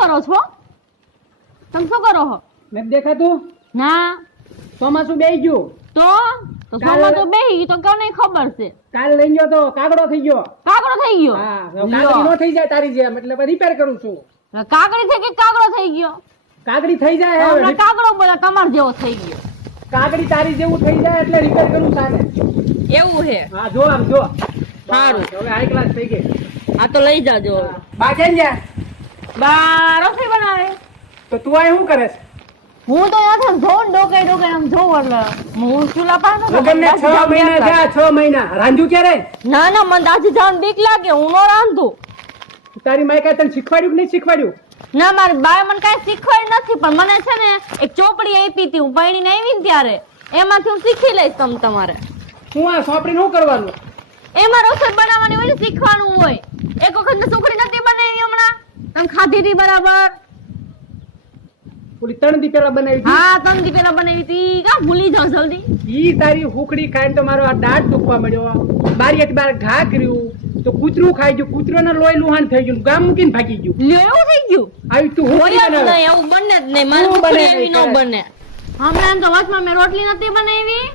કરો છો? તમે શું કરો છો? મેં દેખાતું ના ચોમાસું બેહી ગયું તો સોમાં તો બેહી ગઈ તો કોને ખબર છે? કાલ લઈ ગયો તો કાગડો થઈ ગયો. કાગડો થઈ ગયો? હા કાગડી નો થઈ જાય તારી જેમ એટલે રિપેર કરું છું. કાગડી થઈ કે કાગડો થઈ ગયો? કાગડી થઈ જાય હવે. હમણાં કાગડો બોલા તમાર જેવો થઈ ગયો. કાગડી તારી જેવું થઈ જાય એટલે રિપેર કરું સાને. એવું છે? હા જો આમ જો સારું હવે હાઈ ક્લાસ થઈ ગઈ. આ તો લઈ જાજો. બા કેમ ગયા? બા રસોઈ બનાવે. તો તું આ શું કરે છે? હું તો યાર જોન ડોકે આમ જોઉં એટલે હું ચૂલા પાસે લગનને 6 મહિના થયા 6 મહિના રાંધ્યું ક્યારે? ના ના મને દાદી જવાનું બીક લાગે હું નો રાંધું. તારી માએ કાંઈ તને શીખવાડ્યું કે નહીં શીખવાડ્યું? ના મારી બાએ મને કાંઈ શીખવાડ્યું નથી પણ મને છે ને એક ચોપડી આપી હતી હું પૈણીને આવી ને ત્યારે એમાંથી હું શીખી લઈશ તમારે. હું આ સોપડીને શું કરવાનું? એમાં રસોઈ બનાવવાની હોય ને શીખવાનું હોય. એક વખત મેં સુખડી નથી બનાવી હમણાં તમે ખાધી હતી બરાબર? ઓલી 3 દી પહેલા બનાવી હતી. હા 3 દી પહેલા બનાવી હતી. કા ભૂલી જાવ જલ્દી? ઈ તારી હુકડી ખાઈને તો મારો આ દાંત દુખવા મળ્યો. બારી બાર ઘા કર્યું તો કૂતરું ખાઈ ગયું. કૂતરોને લોહી લુહાણ થઈ ગયું. ગામ મૂકીને ભાગી ગયું. લ્યો એવું થઈ ગયું? આવી તું હુકડી બનાવે નહીં એવું બને જ નહીં. મારી સુખડી એવી ન બને. હમણાં તો વચમાં મેં રોટલી નથી બનાવી.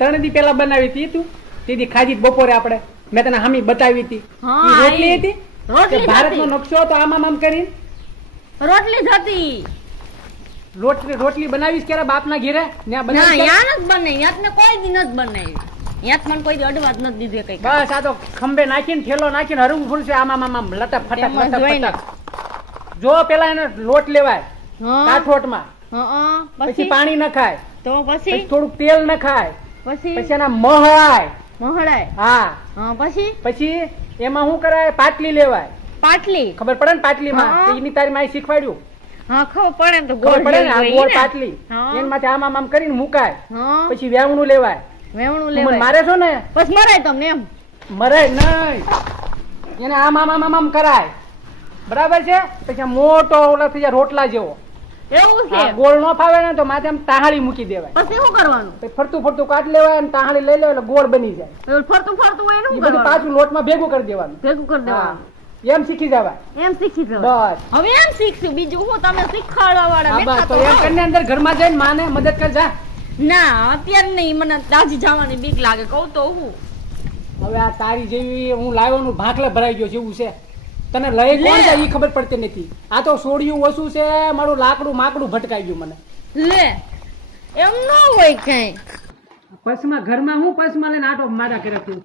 3 દી પહેલા બનાવી હતી તું. તીદી ખાધી બપોરે આપણે. મેં તને હામી બતાવી હતી. હા, ઈ રોટલી હતી. રોટલી કે ભારતનો નકશો તો આમ કરી રોટલી જ હતી. રોટલી બનાવીશ ક્યારે બાપના ઘેરે? ન્યા ના બનાવી યાર નથી બનાવી. યાદ મેં કોઈ દી નથી બનાવી. યાદ મને કોઈ દી અડવા જ નથી દીધી કઈ. બસ આ તો ખંભે નાખીને થેલો નાખીને હરવું ફૂલશે આમ લટક ફટક એમાં લટક જોઈને. ફટક. જો પેલા એને લોટ લેવાય હા કાઠોટમાં. હા પછી પાણી નખાય. તો પછી પછી થોડુંક તેલ નખાય. પછી પછી એના મહળાય. મહડાય. હા હા પછી પછી એમાં શું કરાય? પાટલી લેવાય. પાટલી. ખબર પડે ને પાટલીમાં? હા. તો એની તારી માએ શીખવાડ્યું. હા ખબર પડે ને તો ખબર ગોળ પડે ને? આ જેવું ગોળ હોય ને. પાટલી હા. એના માથે આમ કરીને મુકાય. હા પછી વેવણું લેવાય. વેવણું તું મને લેવાય. મારે છો ને? બસ મરાય તમને એમ. મરાય નહીં. એને આમ કરાય. બરાબર છે? પછી આમ મોટો ઓલા થઈ જાય રોટલા જેવો. એવું છે? આ ગોળ નો ફાવે ને તો માથે આમ તાહાળી મૂકી દેવાય. પછી શું કરવાનું? પછી ફરતું કાઢ લેવાય અને તાહાળી લઈ લેવાય એટલે ગોળ બની જાય. એવું ફરતું હોય એ એનું બધું કરવાનું. પાછું લોટમાં ભેગું કરી દેવાનું. ભેગું કરી હા દેવાનું. એમ શીખી જવાય. એમ શીખી જવાય. બસ હવે એમ શીખશું બીજું હું તમે શીખવાડવા વાળા હા બસ બેઠા તો તો એમ હોવ. કરીને અંદર ઘરમાં જઈને માને મદદ કર જા. ના અત્યારે નહીં મને દાજી જવાની બીક લાગે કહું તો હું. હવે આ તારી જેવી હું લાવ્યોનું ભાખલે ભરાઈ ગયો છે એવું છે. તને લઈ કોણ જાય એ ખબર પડતી નથી. આ તો સોડિયું ઓછું છે. મારું લાકડું માકડું ભટકાઈ ગયું મને. લે એમ ન હોય કઈ. પસમાં ઘરમાં હું પસમાં લઈને આટો મારા કરે તું.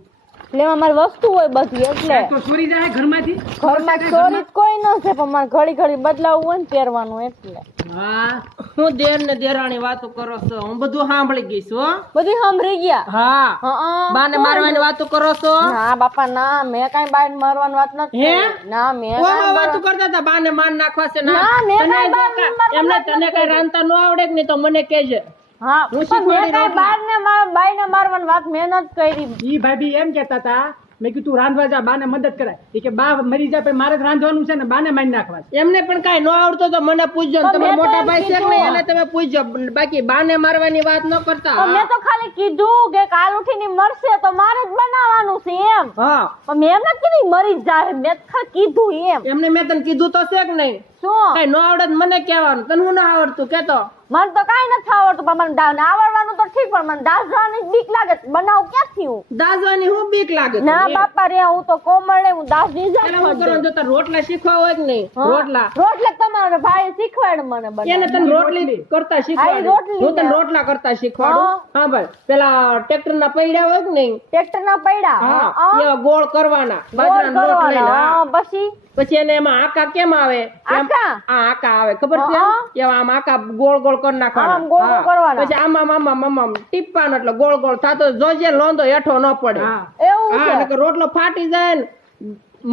લેવા મારી વસ્તુ હોય બધી એટલે તો ચોરી જાય ઘરમાંથી. ઘરમાં ચોરી કોઈ ન છે પણ મારે ઘડી બદલાવવું હોય ને પહેરવાનું એટલે. હા હું દેર ને દેરાણી વાતો કરો છો? હું બધું સાંભળી ગઈ છું હો. બધી સાંભળી ગયા. હા હા બાને મારવાની વાતો કરો છો? ના બાપા ના મેં કઈ બાઈ મારવાની વાત નથી હે? કરી. ના મેં ઓહો, કાંઈ વાતો કરતા હતા બાને માર નાખવા છે ના, મેં તને કાંઈ બાને મારવાની એમને વાત તને નથી કઈ રાંધતા ન આવડે કે નહીં તો મને કહેજે. હા હું પણ મેં શીખવાડી કઈ રોટલા. બાઈને મારવાની વાત મેં નથી કરી. ઈ ભાભી એમ કેતા હતા મેં કીધું તું રાંધવા જા બાને મદદ કરાય. એ કે બા મરી જાય પછી મારે જ રાંધવાનું છે ને બાને મારી નાખવા છે. એમને પણ કઈ ન આવડતો તો મને પૂછજો ને તો તમે મેં તો મોટા એમ ભાઈ છે કે કીધું. નહીં એને તમે પૂછજો બાકી બાને મારવાની વાત ન કરતા. તો મેં તો ખાલી કીધું કે કાલ ઉઠીને મરશે તો મારે જ બનાવવાનું છે એમ. હા પણ મેં એમ નથી કીધું મરી જ જાય મેં તો ખાલી કીધું એમ. એમને મેં તને કીધું તો છે કે નહીં? શું કઈ ન આવડે તો મને કહેવાનું. તને હું ના આવડતું કેતો. મને તો કાઈ નથી આવડતું પણ મને આવડવાનું તો ઠીક પણ મને દાઝવાની બીક લાગે બનાવ ક્યાંથી હું. દાઝવાની હું બીક લાગે ના તને? બાપા રે હું તો કોમળે હું દાઝી એટલે હું કરવાનું જો તારે રોટલા શીખવા હોય કે નહીં? રોટલા રોટલા તમારો ભાઈ શીખવાડ મને એને તને રોટલી કરતા શીખવાડું. રોટલી હું તને ને. રોટલા કરતા શીખવાડું. હા ભાઈ પેલા ટ્રેક્ટર ના પૈડા હોય કે નહીં? ટ્રેક્ટર ના પૈડા હા હા. એવા ગોળ કરવાના ગોળ બાજરાનો લોટ લઈને. કરવાના. હા. હા, પછી પછી એને એમાં આકા કેમ આવે? એમ આકા? આ આકા આવે ખબર છે? હા. એવા આમ આકા ગોળ ગોળ કરી આમ નાખવાના. ગોળ ગોળ હા. કરવાના. પછી આમ ટીપવાનું એટલે ગોળ ગોળ થતો જોજે લોંદો હેઠો ન પડે. હા એવું હા છે નકર રોટલો ફાટી જાય ને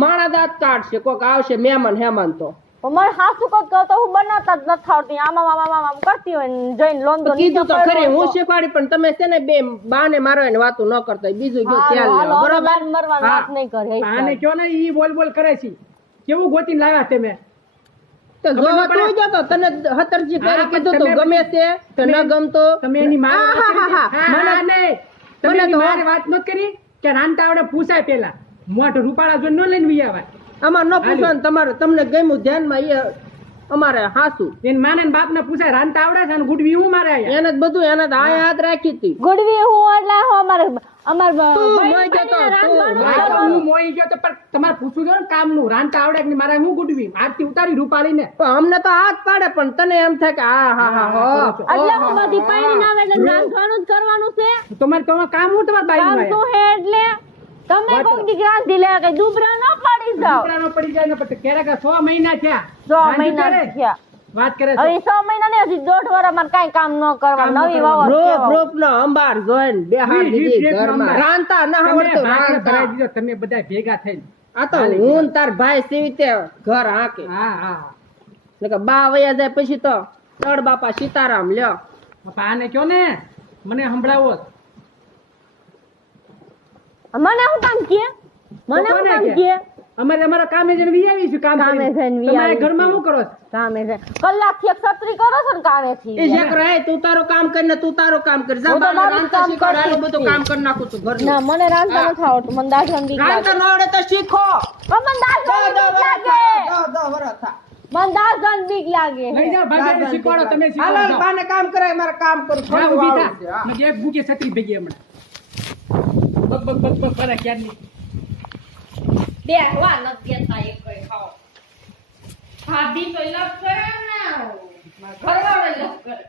માણા દાંત કાઢશે કોક આવશે મહેમાન હેમાન તો. પણ મને હાસુ કહું તો હું બનાવતા જ નથી આવડતી આમ કરતી હોય ને જોઈને લોંદો તો કીધું તો નીચે ખરી પડ્યો હું તો. શીખવાડી પણ તમે છે ને બે બાને મારવાની વાતો ન કરતા હોય. બીજું જો હાલો, ખ્યાલ હાલો, લેવા હવે બરોબર. બાર મરવાની હા. વાત નહીં કરે આને કયો ને ઈ બોલ કરે છે. કેવું ગોતીને લાવ્યા તમે? તો જોવા તું જ હતો તને હતરજી કરી હા, પણ કીધું તું તમે ગમે છે કે ન ગમતો. તમે એની માર હા, વાત કરી હા, હતી? હા, હા, મને- નહીં. તમે મને એની તો માર વાત નત કરી કે રાંધતા આવડે પૂછાય પેલા મોઢ રૂપાળા જોઈને ન લઈને વી આવાય. અમારે ન પૂછવાનું તમારે તમને ગમ્યું ધ્યાનમાં એ અમારે હાસું એને માને ને બાપ ને પૂછાય રાંધતા આવડે છે ને ગુડવી હું મારે આયા એને જ બધું એને જ આ હાથ રાખી હતી ગુડવી હું એટલે હું અમારે તું મોઈ જતો, આ તો હું મોઈ ગયો તો પણ તમારે પૂછવું જોઈએ ને કામનું રાંધતા આવડે કે નહીં? મારે હું ગુડવી આરતી ઉતારી રૂપાળી ને પણ અમને તો હાથ પાડે પણ તને એમ થાય કે એટલે હું બધી પાણી આવે એટલે રાંધવાનું જ કરવાનું છે. તમારે કામ હું તમારે કામ બાઈ શું હે એટલે તમે કોક દી રાંધી લે કે દુબરા ન પડી જાવ. છોકરાનો પડી જાય ને પછી ક્યારેક 6 મહિના થયા 6 મહિના થયા. વાત કરે છે હવે 6 મહિના ને હજી 1.5 વર્ષ માં કઈ કામ ન કરવા નવી વાવર ગ્રુપ ગ્રુપ નો અંબાર જોઈન બેહાડ દીધી ઘરમાં રાંધતા ન આવડતું તમે ભાગને રાંધતા. ભરાઈ દીધો તમે બધા ભેગા થઈને આ તો હું ને તાર ભાઈ સીવીતે ઘર હાકે હા હા નકર બા વયા જાય પછી તો તળ બાપા સીતારામ લ્યો બાપા આને કયો ને મને સંભળાવો મને હું કામ કે મને હું કામ કે અમારા કામે જઈને વી આવીશું કામ કામે કરીને. જઈને વી તમારે આવીશું. ઘરમાં શું કરો છો? કામે છે કલાક થી છત્રી કરો છો ને કામે થી એ જે કરે તું તારું કામ કરીને તું તારું કામ કર જા હું તો બાને મારું રાંધતા કામ શીખવાડ કરતી આટલું બધું જ કામ કરી નાખું તું ઘરનું ના મને રાંધતા નથી આવડતું મને દાળ રાંધી રાંધતા ન આવડે તો શીખો મને દાળ રાંધી લાગે વરસ થા મને દાળ રાંધી બીક લાગે લઈ જાઓ ભાભીને શીખવાડો તમે હાલ શીખવાડો બાને કામ કરાય મારે કામ કરું હા, થોડું ઊભી વાળું છે, થા. હા. મને એક બુકે છત્રી ભેગી હમણાં બક બક બક બક કરે ક્યારની બે વાર નથી દેતા એક કઈ ખાઓ ભાભી તો લપ કરે ને ઘરવાળો લપ કરે